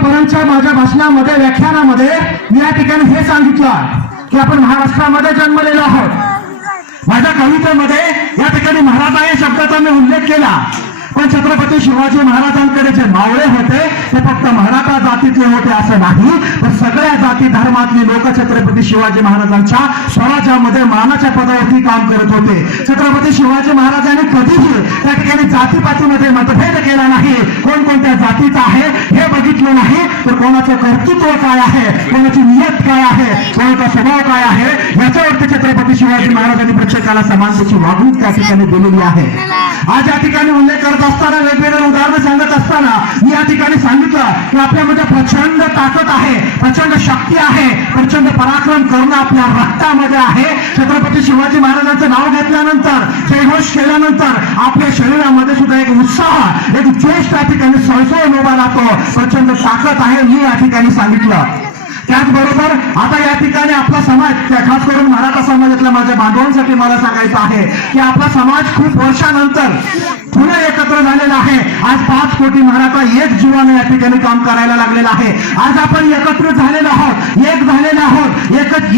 आतापर्यंतच्या माझ्या भाषणामध्ये व्याख्यानामध्ये मी या ठिकाणी हे सांगितलं की आपण महाराष्ट्रामध्ये जन्मलेलो आहोत। माझ्या कवितेमध्ये या ठिकाणी महाराजा या शब्दाचा मी उल्लेख केला, पण छत्रपती शिवाजी महाराजांकडे जे मावळे होते ते फक्त मराठा जातीतले होते असं नाही, तर सगळ्या जाती धर्मातली लोक छत्रपती शिवाजी महाराजांच्या स्वराज्यामध्ये मानाच्या पदावरती काम करत होते। छत्रपती शिवाजी महाराजांनी कधीही त्या ठिकाणी जातीपातीमध्ये मतभेद केला नाही, कोणकोणत्या जातीचा आहे हे बघितलं नाही, तर कोणाचं कर्तृत्व काय आहे, कोणाची नियत काय आहे, कोणाचा स्वभाव काय आहे याच्यावरती छत्रपती शिवाजी महाराजांनी प्रत्येकाला समानतेची वागणूक त्या ठिकाणी दिलेली आहे। आज या ठिकाणी उल्लेख करत असताना वेगवेगळे उदाहरण सांगत असताना मी या ठिकाणी सांगितलं की आपल्यामध्ये प्रचंड ताकद आहे, प्रचंड शक्ती आहे, प्रचंड पराक्रम करणं आपल्या रक्तामध्ये आहे। छत्रपती शिवाजी महाराजांचं नाव घेतल्यानंतर, जयघोष केल्यानंतर आपल्या शरीरामध्ये सुद्धा एक उत्साह, एक जोश त्या ठिकाणी सळसळ उभा राहतो, प्रचंड ताकद आहे मी या ठिकाणी सांगितलं। त्याचबरोबर आता या ठिकाणी आपला समाज, खास करून मराठा समाजातल्या माझ्या बांधवांसाठी मला सांगायचं आहे की आपला समाज खूप वर्षानंतर पुन्हा एकत्र झालेला आहे। आज 5 कोटी मराठा एक जीवाने या ठिकाणी काम करायला लागलेला आहे। आज आपण एकत्रित झालेलो आहोत, एक झालेलो आहोत।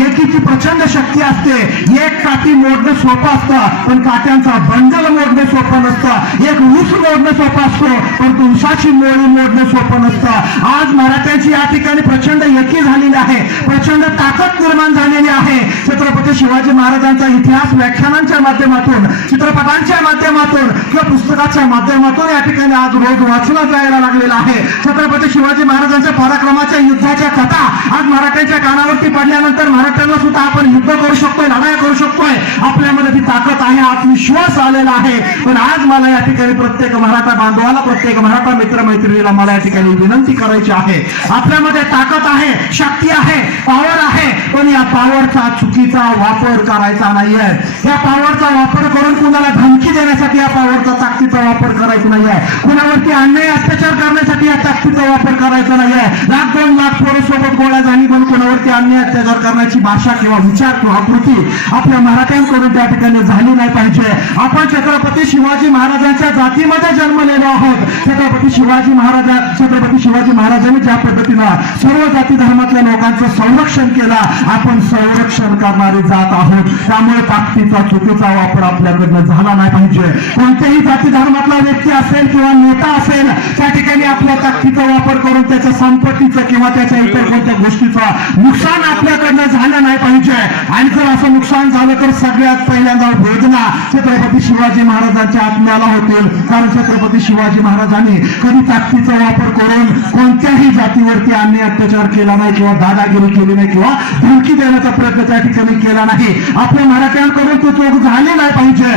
एकीची प्रचंड शक्ती असते। एक काठी मोडणं सोपं असतं, पण काट्यांचा बंडल मोडणं सोपं नसतं। एक ऊस मोडणं सोपं असतो, पण तुळसाची मोळी मोडणं सोपं नसतं। आज मराठ्यांची या ठिकाणी प्रचंड एकी झालेली आहे, प्रचंड ताकद निर्माण झालेली आहे। छत्रपती शिवाजी महाराजांचा इतिहास व्याख्यानांच्या माध्यमातून, चित्रपटांच्या माध्यमातून किंवा पुस्तकाच्या माध्यमातून या ठिकाणी आज रोज वाचला जायला लागलेला आहे। छत्रपती शिवाजी महाराजांच्या पराक्रमाच्या युद्धाच्या कथा आज मराठ्यांच्या कानावरती पडल्यानंतर मराठ्यांना सुद्धा आपण युद्ध करू शकतोय, लढाई करू शकतोय, आपल्यामध्ये ती ताकद आहे, आत्मविश्वास आलेला आहे। पण आज मला या ठिकाणी प्रत्येक मराठा बांधवाला, प्रत्येक मराठा मित्र मैत्रिणीला मला या ठिकाणी विनंती करायची आहे, आपल्यामध्ये ताकद आहे, शक्ती आहे, पॉवर आहे, पण या पॉवरचा चुकीचा वापर करायचा नाहीये। या पॉवरचा वापर करून कुणाला धमकी देण्यासाठी या पॉवरचा ताकदीचा वापर करायचा नाहीये, कुणावरती अन्याय अत्याचार करण्यासाठी या ताकदीचा वापर करायचा नाहीये। 1-2 लाख पोरांसोबत गोळ्या झाली पण कुणावरती अन्याय अत्याचार करण्याची भाषा किंवा विचार किंवा कृती आपल्या मराठ्यांकडून त्या ठिकाणी झाली नाही पाहिजे। आपण छत्रपती शिवाजी महाराजांच्या जातीमध्ये जन्मलेलो आहोत। छत्रपती शिवाजी महाराजांनी ज्या पद्धतीनं सर्व जाती धर्मातल्या लोकांचं संरक्षण केलं, आपण संरक्षण करणारी जात आहोत। त्यामुळे ताकदीचा चुकीचा वापर आपल्याकडनं झाला नाही पाहिजे। कोणत्याही जाती धर्मातला व्यक्ती असेल किंवा नेता असेल, त्या ठिकाणी आपल्या ताकदीचा वापर करून त्याच्या संपत्तीचं किंवा त्याच्या इतर कोणत्या गोष्टीचं नुकसान आपल्याकडनं झालं नाही पाहिजे। आणि जर असं नुकसान झालं तर सगळ्यात पहिल्यांदा वेदना छत्रपती शिवाजी महाराजांच्या आत्म्याला होतील, कारण छत्रपती शिवाजी महाराजांनी कधी ताकदीचा वापर करून कोणत्याही जातीवरती अन्याय अत्याचार केला नाही किंवा दादागिरी केली नाही किंवा धमकी देण्याचा प्रयत्न त्या ठिकाणी केला नाही। आपल्या मराठ्यांकडून तो चूक झाली नाही पाहिजे।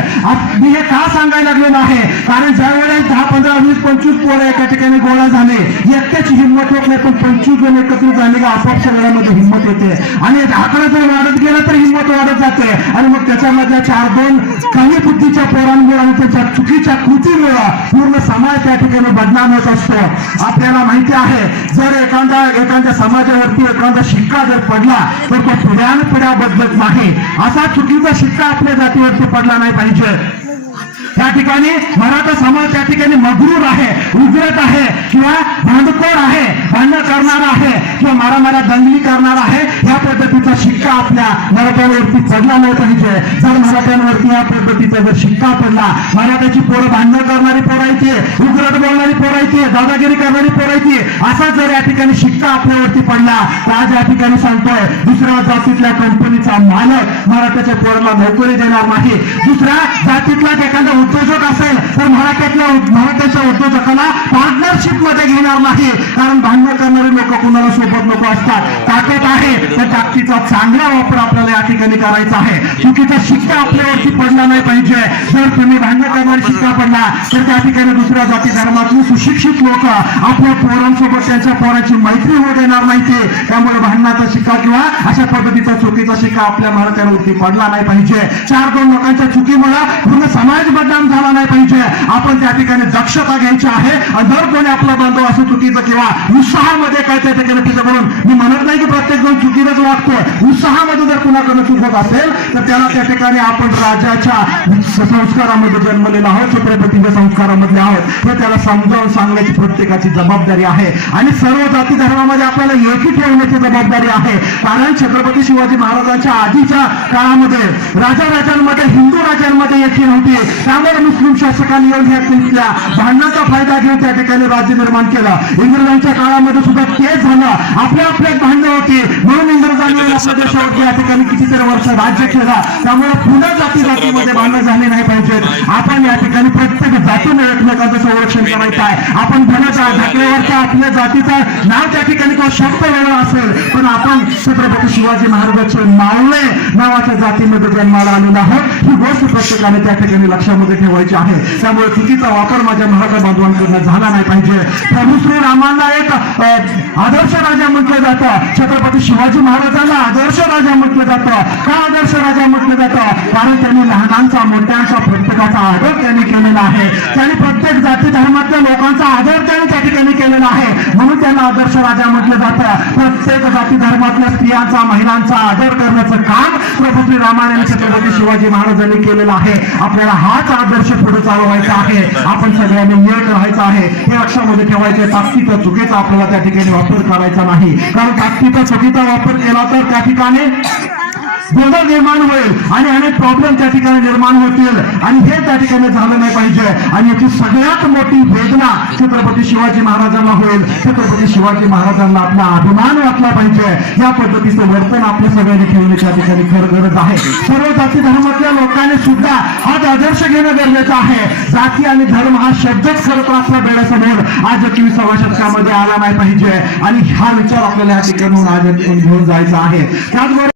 मी हे का सांगायला लागलेलो आहे, कारण ज्या वेळेस 10, 15, 20, 25 पोरं एका ठिकाणी गोळा झाले, एकट्याची हिंमत होत नाही, पण 25 जण एकत्रित झाले का आपोआप सगळ्यामध्ये हिंमत येते आणि आकडा जर वाढत गेला तर हिंमत वाढत जाते आणि मग त्याच्यामधल्या 4-2 कमी बुद्धीच्या पोरांमुळे आणि त्याच्या चुकीच्या कृतीमुळे पूर्ण समाज त्या ठिकाणी बदनाम होत असतो। आपल्याला माहिती आहे, जर एखाद्या समाजावरती एखादा शिक्का जर पडला तर तो पिढ्यानपिढ्या बदलत नाही। असा चुकीचा शिक्का आपल्या जातीवरती पडला नाही पाहिजे। त्या ठिकाणी मराठा समाज त्या ठिकाणी मगरूर आहे, उजळत आहे किंवा भांडखोर आहे, भांडण करणारा आहे किंवा मारामारा दंगली करणार आहे, या पद्धतीचा शिक्का आपल्या मराठ्यांवरती पडला नाही पाहिजे। जर मराठ्यांवरती या पद्धतीचा जर शिक्का पडला, मराठ्याची पोरं भांडण करणारी पोरायची, उग्रट बोलणारी पोरायची, दादागिरी करणारी पोरायची, असा जर या ठिकाणी शिक्का आपल्यावरती पडला तर आज या ठिकाणी सांगतोय दुसऱ्या जातीतल्या कंपनीचा मालक मराठ्याच्या पोराला नोकरी देणार नाही। दुसऱ्या जातीतला एखादा उद्योजक असेल तर मराठ्याच्या उद्योजकाला पार्टनरशिप मध्ये घेणार नाही, कारण भांडण करणारे लोक कुणाला सोबत नको असतात। ताकद आहे, त्या ताकदीचा चांगला वापर आपल्याला या ठिकाणी करायचा आहे। चुकीचा शिक्का आपल्यावरती पडला नाही पाहिजे। जर तुम्ही भांडण करणारी शिक्का पडला तर त्या ठिकाणी दुसऱ्या जाती धर्मातली सुशिक्षित लोक आपल्या पोरांसोबत त्यांच्या पोरांची मैत्री होऊ देणार नाही। त्यामुळे भांडणाचा शिक्का किंवा अशा पद्धतीचा चुकीचा शिक्का आपल्या मराठ्यांवरती पडला नाही पाहिजे। 4-2 लोकांच्या चुकीमुळे पूर्ण समाज बदला परिणाम झाला नाही पाहिजे. आपण त्या ठिकाणी दक्षता घ्यायची आहे. आणि जर कोणी आपला बांधव असं चुकीचं किंवा उत्साहामध्ये काय त्या ठिकाणी तिथं म्हणून मी म्हणत नाही की प्रत्येक जण चुकीलाच वागतो. उत्साहामध्ये जर कुणाकडनं चुकत असेल तर त्याला त्या ठिकाणी आपण राजाच्या संस्कारामध्ये जन्मलेला आहोत, छत्रपतीच्या संस्कारामधले आहोत हे त्याला समजावून सांगण्याची प्रत्येकाची जबाबदारी आहे. आणि सर्व जाती धर्मामध्ये आपल्याला एकी ठेवण्याची जबाबदारी आहे. कारण छत्रपती शिवाजी महाराजांच्या आधीच्या काळामध्ये राजांमध्ये हिंदू राजांमध्ये एकी नव्हती. त्यामुळे मुस्लिम शासकांनी येऊन या भांडणाचा फायदा घेऊन त्या ठिकाणी राज्य निर्माण केलं. इंग्रजांच्या काळामध्ये सुद्धा तेच झालं. आपल्यात भांडणं होती म्हणून इंग्रजांनी आपल्या देशावर या ठिकाणी कितीतरी वर्ष राज्य केलं. त्यामुळे पुन्हा जातीमध्ये भांडणं झाले नाही पाहिजेत. आपण या ठिकाणी प्रत्येक जातीने एकमेकांचं संरक्षण करायचं आहे. आपण धनाच्या ढाकल्यावरच्या आपल्या जातीचं नाव त्या ठिकाणी किंवा शब्द वेगळा असेल पण आपण छत्रपती शिवाजी महाराजांचे मावळे नावाच्या जातीमध्ये जन्माला आलेला आहोत. ही गोष्ट प्रत्येकाने त्या ठिकाणी लक्षामध्ये ठेवायची आहे. त्यामुळे चुकीचा वापर माझ्या मराठा बांधवांकडून झाला नाही पाहिजे. प्रभू श्रीरामांना एक आदर्श राजा म्हटलं जातं. छत्रपती शिवाजी महाराजांना आदर्श राजा म्हटलं जातं. का आदर्श राजा म्हटलं जातं? कारण त्यांनी लहानांचा मोठ्यांचा प्रत्येकाचा आदर त्यांनी केलेला आहे. त्यांनी प्रत्येक जाती धर्मातल्या लोकांचा आदर त्यांनी त्या ठिकाणी केलेला आहे. म्हणून त्यांना आदर्श राजा म्हटलं जातं. प्रत्येक जाती धर्मातल्या स्त्रियांचा महिलांचा आदर करण्याचं काम प्रभू श्रीरामाने छत्रपती शिवाजी महाराजांनी केलेलं आहे. आपल्याला हाच आदर्श पुढे चालवायचा आहे. आपण सगळ्यांनी एक राहायचं आहे हे लक्षामध्ये ठेवायचे. ताकदीचा चुकीचा आपल्याला त्या ठिकाणी वापर करायचा नाही. कारण ताकदीचा चुकीचा वापर केला तर त्या ठिकाणी गोंधळ निर्माण होईल आणि अनेक प्रॉब्लेम त्या ठिकाणी निर्माण होतील आणि हे त्या ठिकाणी झालं नाही पाहिजे. आणि याची सगळ्यात मोठी वेदना छत्रपती शिवाजी महाराजांना होईल. छत्रपती शिवाजी महाराजांना आपला अभिमान वाटला पाहिजे. या पद्धतीचं वर्तन आपल्या सगळ्यांनी ठेवणे त्या ठिकाणी खरं गरज आहे. सर्व जाती धर्मातल्या लोकांनी सुद्धा हा आदर्श घेणं गरजेचं आहे. जाती आणि धर्म हा शब्दच खरं तर आपल्या डोळ्यासमोर आज 21व्या शतकामध्ये आला नाही पाहिजे आणि हा विचार आपल्याला या ठिकाणी आज घेऊन जायचा आहे. त्याचबरोबर